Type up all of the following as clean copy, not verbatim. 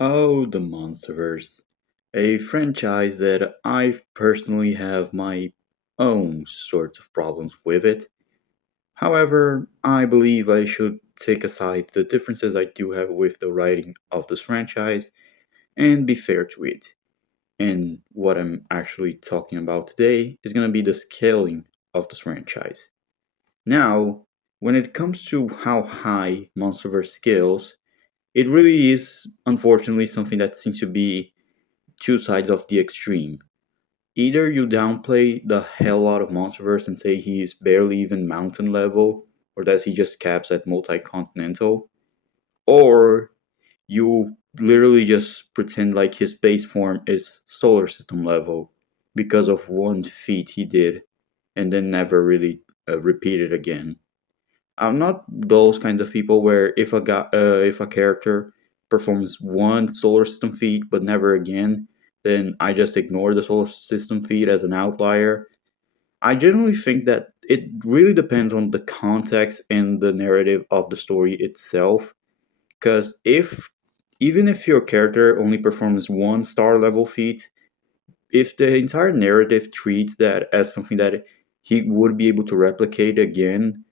Oh, the Monsterverse. A franchise that I personally have my own sorts of problems with it. However, I believe I should take aside the differences I do have with the writing of this franchise and be fair to it. And what I'm actually talking about today is going to be the scaling of this franchise. Now, when it comes to how high Monsterverse scales, it really is unfortunately something that seems to be two sides of the extreme. Either you downplay the hell out of Monsterverse and say he is barely even mountain level, or that he just caps at multi-continental, or you literally just pretend like his base form is solar system level because of one feat he did and then never really repeated again. I'm not those kinds of people where if a character performs one solar system feat but never again, then I just ignore the solar system feat as an outlier. I generally think that it really depends on the context and the narrative of the story itself. Because if even if your character only performs one star level feat, if the entire narrative treats that as something that he would be able to replicate again,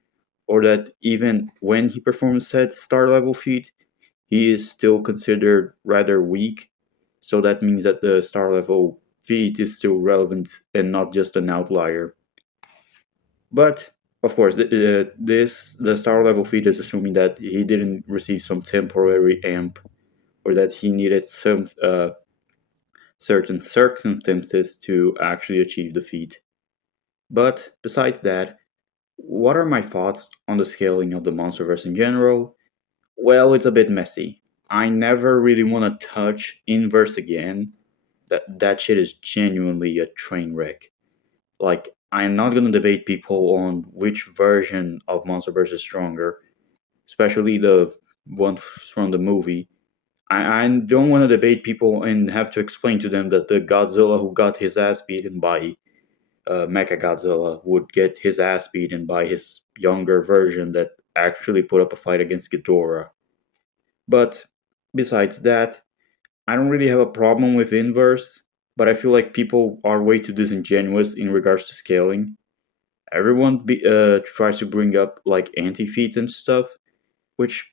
or that even when he performs said star level feat, he is still considered rather weak. So that means that the star level feat is still relevant and not just an outlier. But of course, the star level feat is assuming that he didn't receive some temporary amp or that he needed some certain circumstances to actually achieve the feat. But besides that, what are my thoughts on the scaling of the Monsterverse in general? Well, it's a bit messy. I never really want to touch Inverse again. That shit is genuinely a train wreck. Like, I'm not gonna debate people on which version of Monsterverse is stronger, especially the one from the movie. I don't want to debate people and have to explain to them that the Godzilla who got his ass beaten by Mecha Godzilla would get his ass beaten by his younger version that actually put up a fight against Ghidorah. But besides that, I don't really have a problem with inverse, but I feel like people are way too disingenuous in regards to scaling. Everyone tries to bring up like anti feats and stuff, which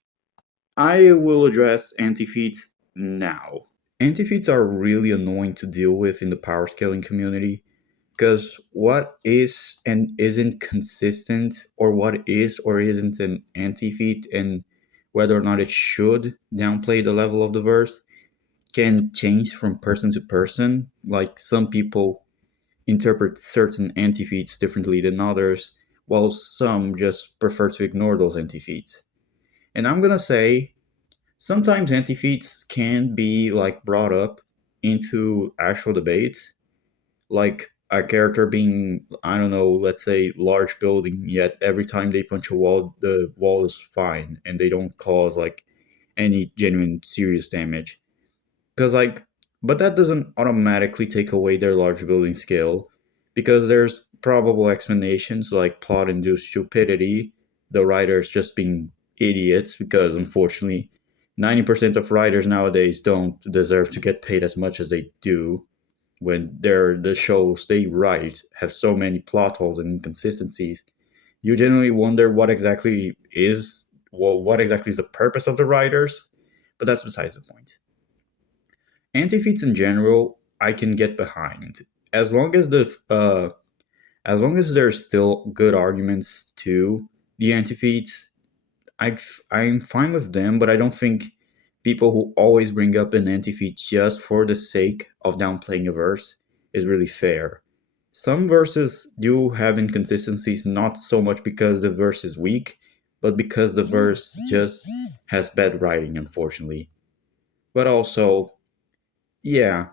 I will address anti feats now. Anti feats are really annoying to deal with in the power scaling community because what is and isn't consistent, or what is or isn't an anti feat, and whether or not it should downplay the level of the verse can change from person to person. Like some people interpret certain anti feats differently than others, while some just prefer to ignore those anti feats. And I'm gonna say sometimes anti feats can be like brought up into actual debates, like a character being, I don't know, let's say large building, yet every time they punch a wall, the wall is fine and they don't cause like any genuine serious damage. Because like, but that doesn't automatically take away their large building skill, because there's probable explanations like plot-induced stupidity, the writers just being idiots, because unfortunately, 90% of writers nowadays don't deserve to get paid as much as they do when the shows they write have so many plot holes and inconsistencies. You generally wonder what exactly is the purpose of the writers, but that's besides the point. Anti-feats in general, I can get behind as long as as long as there's still good arguments to the anti-feats. I'm fine with them, but I don't think people who always bring up an anti-feat just for the sake of downplaying a verse is really fair. Some verses do have inconsistencies, not so much because the verse is weak, but because the verse just has bad writing, unfortunately. But also, yeah,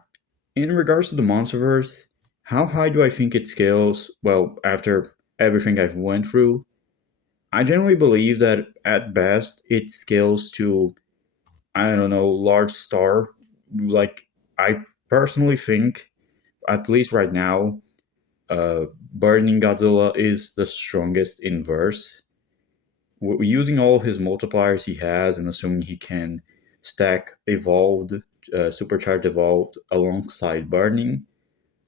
in regards to the Monsterverse, how high do I think it scales? Well, after everything I've went through, I generally believe that at best it scales to, I don't know, large star. Like, I personally think, at least right now, Burning Godzilla is the strongest in verse. Using all his multipliers he has and assuming he can stack evolved, supercharged evolved alongside burning,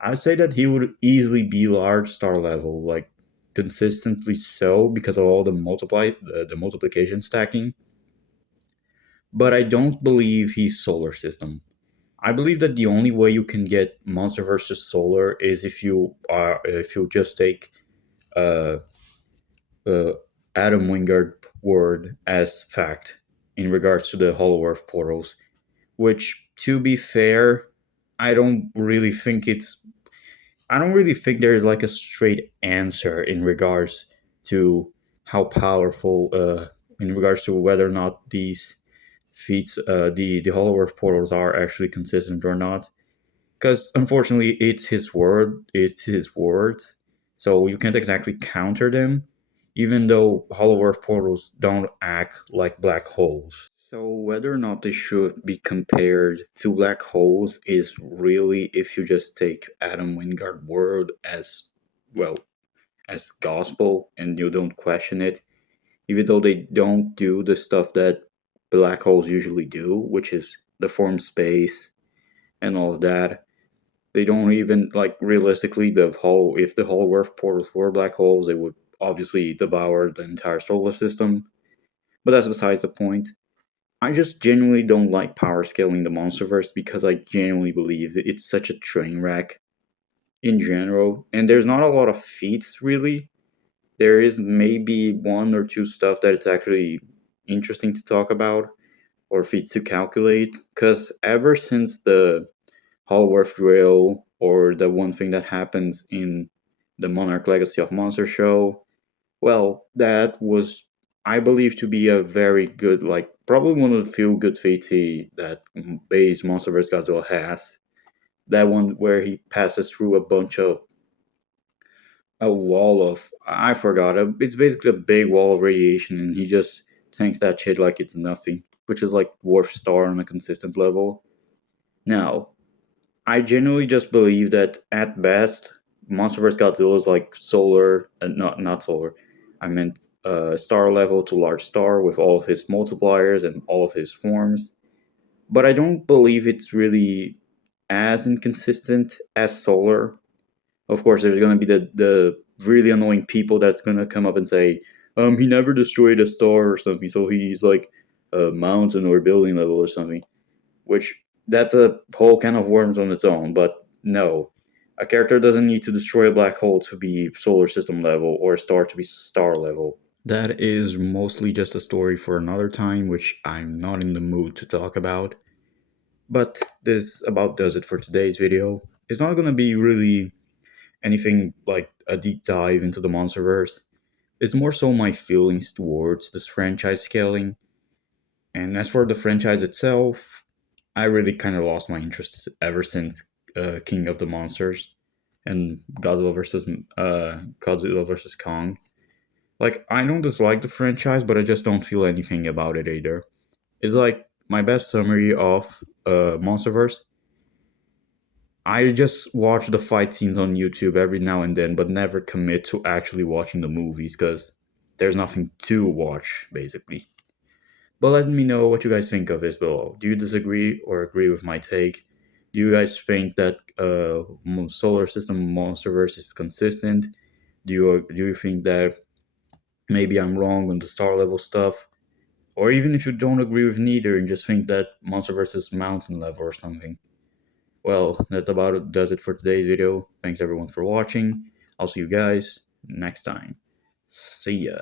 I would say that he would easily be large star level, like consistently so because of all the multiplication stacking. But I don't believe he's solar system. I believe that the only way you can get monster versus solar is if you just take uh, uh, Adam Wingard word as fact in regards to the Hollow Earth portals. Which, to be fair, I don't really think it's I don't really think there's like a straight answer in regards to how powerful, in regards to whether or not these feats, the Hollow Earth portals are actually consistent or not. Because unfortunately, it's his words, so you can't exactly counter them, even though Hollow Earth portals don't act like black holes. So whether or not they should be compared to black holes is really if you just take Adam Wingard word as well as gospel and you don't question it, even though they don't do the stuff that black holes usually do, which is deform space and all of that. They don't even like realistically the whole if the whole Earth portals were black holes, they would obviously devour the entire solar system. But that's besides the point. I just genuinely don't like power scaling the Monsterverse because I genuinely believe it's such a train wreck in general, and there's not a lot of feats really. There is maybe one or two stuff that it's actually interesting to talk about or feats to calculate. Because ever since the Hallworth Drill or the one thing that happens in the Monarch Legacy of Monster show, well, that was, I believe, to be a very good, like, probably one of the few good feats that base Monster vs. Godzilla has. That one where he passes through a bunch of a wall of I forgot. It's basically a big wall of radiation, and he just tanks that shit like it's nothing, which is like Dwarf Star on a consistent level. Now, I genuinely just believe that at best, Monsterverse Godzilla is like solar, not solar. I meant star level to large star with all of his multipliers and all of his forms. But I don't believe it's really as inconsistent as solar. Of course, there's gonna be the really annoying people that's gonna come up and say, he never destroyed a star or something, so he's like a mountain or building level or something, which that's a whole can of worms on its own. But no, a character doesn't need to destroy a black hole to be solar system level or a star to be star level. That is mostly just a story for another time, which I'm not in the mood to talk about. But this about does it for today's video. It's not gonna be really anything like a deep dive into the Monsterverse. It's more so my feelings towards this franchise scaling. And as for the franchise itself, I really kind of lost my interest ever since King of the Monsters and Godzilla versus Kong. Like I don't dislike the franchise, but I just don't feel anything about it either. It's like my best summary of Monsterverse. I just watch the fight scenes on YouTube every now and then, but never commit to actually watching the movies because there's nothing to watch, basically. But let me know what you guys think of this below. Do you disagree or agree with my take? Do you guys think that solar system Monsterverse is consistent? Do you think that maybe I'm wrong on the star level stuff? Or even if you don't agree with neither and just think that Monsterverse is mountain level or something? Well, that about it does it for today's video. Thanks everyone for watching. I'll see you guys next time. See ya.